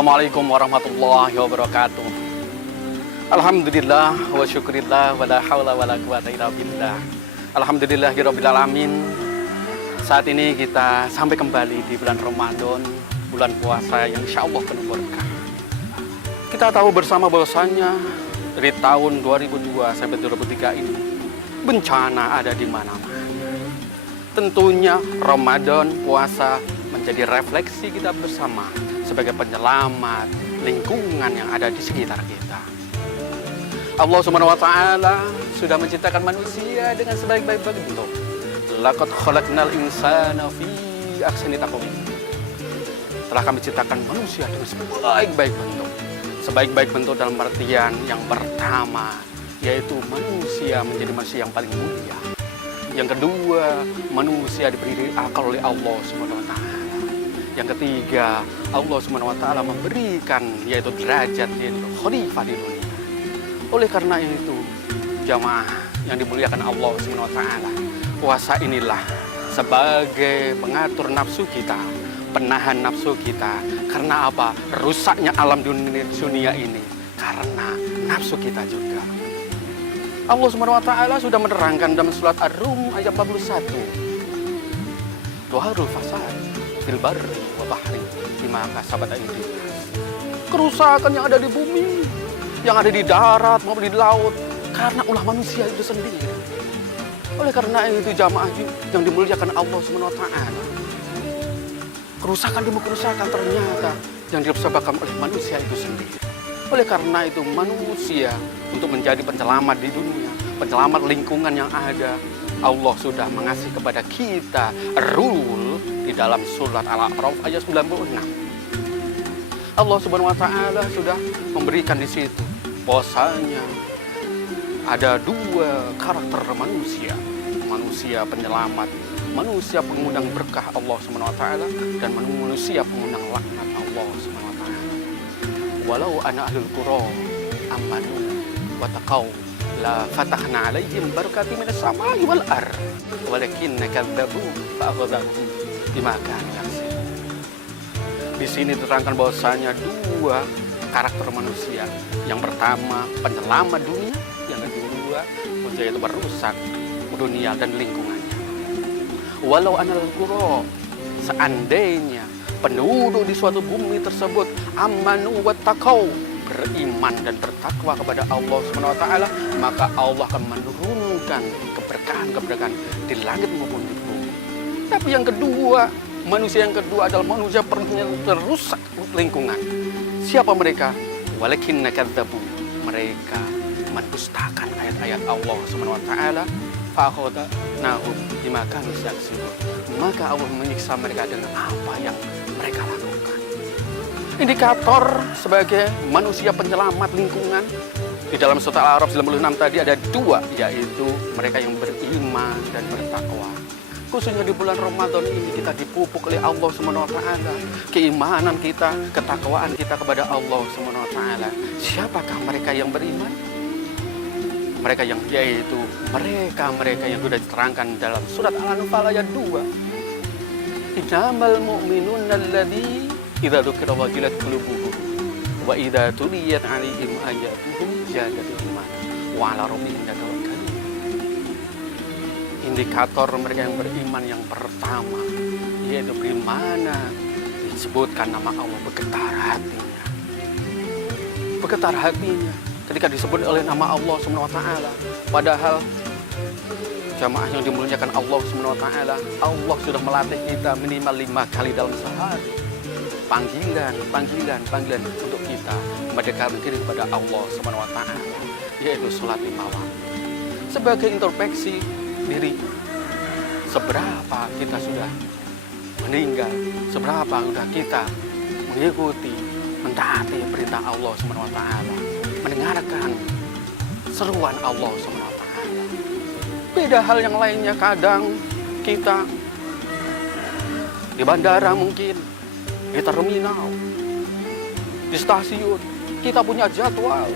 Assalamualaikum warahmatullahi wabarakatuh. Alhamdulillah wa syukurillah wa la hawla wa la quwata illa billah. Alhamdulillahirabbil alamin. Saat ini kita sampai kembali di bulan Ramadan, bulan puasa yang insyaallah penuh berkah. Kita tahu bersama bahwasanya dari tahun 2002 sampai 2003 ini bencana ada di mana-mana. Tentunya Ramadan puasa menjadi refleksi kita bersama sebagai penyelamat lingkungan yang ada di sekitar kita. Allah Subhanahu wa taala sudah menciptakan manusia dengan sebaik-baik bentuk. Laqad khalaqnal insana fi ahsani taqwim. Telah kami ciptakan manusia dengan sebaik-baik bentuk. Sebaik-baik bentuk dalam artian yang pertama yaitu manusia menjadi manusia yang paling mulia. Yang kedua, manusia diberi akal oleh Allah Subhanahu wa taala. Yang ketiga, Allah Subhanahu wa taala memberikan yaitu derajat yaitu khalifah di dunia. Oleh karena itu, jamaah yang dimuliakan Allah Subhanahu wa taala, puasa inilah sebagai pengatur nafsu kita, penahan nafsu kita. Karena apa? Rusaknya alam dunia ini karena nafsu kita juga. Allah Subhanahu wa taala sudah menerangkan dalam surat Ar-Rum ayat 41. Dhuharul fasad fil barri wa bahri bima kasabat aydin. Kerusakan yang ada di bumi, yang ada di darat maupun di laut karena ulah manusia itu sendiri. Oleh karena itu jamaah yang dimuliakan Allah Subhanahu wa taala, kerusakan demi kerusakan ternyata yang disebabkan oleh manusia itu sendiri. Oleh karena itu manusia untuk menjadi penyelamat di dunia, penyelamat lingkungan yang ada, Allah sudah mengasih kepada kita rule di dalam surat Al-A'raf ayat 96. Allah Subhanahu wa taala sudah memberikan di situ bahwasanya ada dua karakter manusia. Manusia penyelamat, manusia pengundang berkah Allah Subhanahu wa taala, dan manusia pengundang laknat Allah Subhanahu wa taala. Walau ana ahlul qura amanu wa taqaw la fatahna alaihim barakatim minas samai wal ardh walakinna kadzdzabu fa akhadhahum bima kanu yaksibun. Di sini diterangkan bahwasanya dua karakter manusia. Yang pertama penyelamat dunia, yang kedua yaitu merusak dunia dan lingkungannya. Walau anal qura, seandainya penduduk di suatu bumi tersebut amanu wattaqau, beriman dan bertakwa kepada Allah Subhanahu wa taala, maka Allah akan menurunkan keberkahan-keberkahan di langit maupun di bumi. Tapi yang kedua, manusia yang kedua adalah manusia yang terusak lingkungan. Siapa mereka? Walakinna kadzdzabu, mereka mendustakan ayat-ayat Allah Subhanahu wa taala. Fa'akhadnahum bima kanu yaksibun, maka Allah menyiksa mereka dengan apa yang mereka lakukan. Indikator sebagai manusia penyelamat lingkungan di dalam surat Al-A'raf 96 tadi ada dua, yaitu mereka yang beriman dan bertakwa. Khususnya di bulan Ramadan ini kita dipupuk oleh Allah Subhanahu wa taala keimanan kita, ketakwaan kita kepada Allah Subhanahu wa taala. Siapakah mereka yang beriman? Mereka yang yaitu mereka yang sudah diterangkan dalam surat Al-Anfal ayat 2. Innamal mu'minuna alladzi idza dzukira wajilat qulubuhum wa idza tuliyat 'alaihim ayatuhum zadatuhum imanan wa 'ala rabbihim yatawakkalun. Indikator mereka yang beriman yang pertama yaitu bagaimana disebutkan nama Allah bergetar hatinya. Bergetar hatinya ketika disebut oleh nama Allah Subhanahu wa taala. Padahal jamaah yang dimuliakan Allah Subhanahu wa taala, Allah sudah melatih kita minimal 5 kali dalam sehari. Panggilan untuk kita mendekatkan diri kepada Allah Subhanahu wa taala, yaitu salat 5 waktu. Sebagai introspeksi diri, seberapa kita sudah meninggal, seberapa sudah kita mengikuti, mentaati perintah Allah Subhanahu wa taala, mendengarkan seruan Allah Subhanahu wa taala. Beda hal yang lainnya, kadang kita di bandara mungkin, di terminal, di stasiun, kita punya jadwal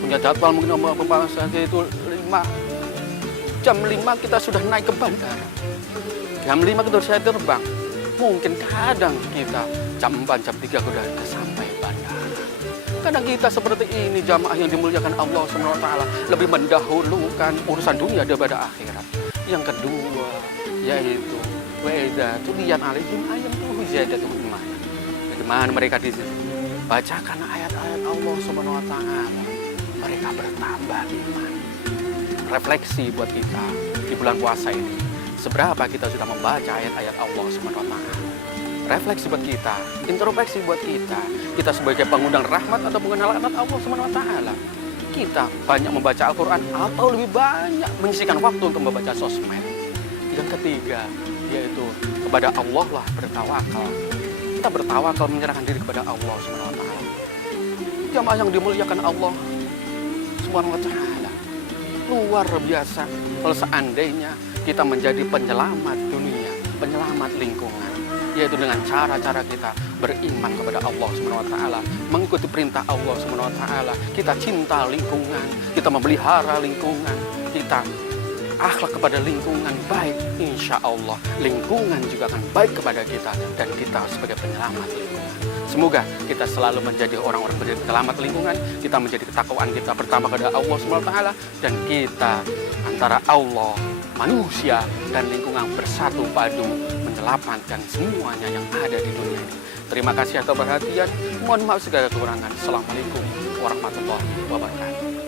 mungkin itu 5 jam 5 kita sudah naik ke bandara, jam 5 kita sudah terbang. Mungkin kadang kita jam 4, jam 3 udah sampai bandara. Kadang kita seperti ini jamaah yang dimuliakan Allah SWT lebih mendahulukan urusan dunia daripada akhirat. Yang kedua yaitu wa'idha tuliyan alaihim ayatuhu zadatuhum iman. Bagaimana mereka dibacakan ayat-ayat Allah SWT, mereka bertambah iman. Refleksi buat kita di bulan puasa ini, seberapa kita sudah membaca ayat-ayat Allah SWT. Refleksi buat kita, introspeksi buat kita. Kita sebagai pengundang rahmat atau pengundang laknat Allah SWT. Kita banyak membaca Al-Quran atau lebih banyak menyisihkan waktu untuk membaca sosmed. Yang ketiga, yaitu kepada Allah lah bertawakal. Kita bertawakal menyerahkan diri kepada Allah SWT. Jamaah yang dimuliakan Allah SWT. Luar biasa kalau seandainya kita menjadi penyelamat dunia, penyelamat lingkungan, yaitu dengan cara-cara kita beriman kepada Allah SWT, mengikuti perintah Allah SWT, kita cinta lingkungan, kita memelihara lingkungan, kita akhlak kepada lingkungan baik, insya Allah lingkungan juga akan baik kepada kita dan kita sebagai penyelamat lingkungan. Semoga kita selalu menjadi orang-orang menjadi penyelamat lingkungan, kita menjadi ketakwaan kita bertambah kepada Allah SWT, dan kita antara Allah, manusia, dan lingkungan bersatu padu menyelamatkan semuanya yang ada di dunia ini. Terima kasih atas perhatian. Mohon maaf segala kekurangan. Assalamualaikum warahmatullahi wabarakatuh.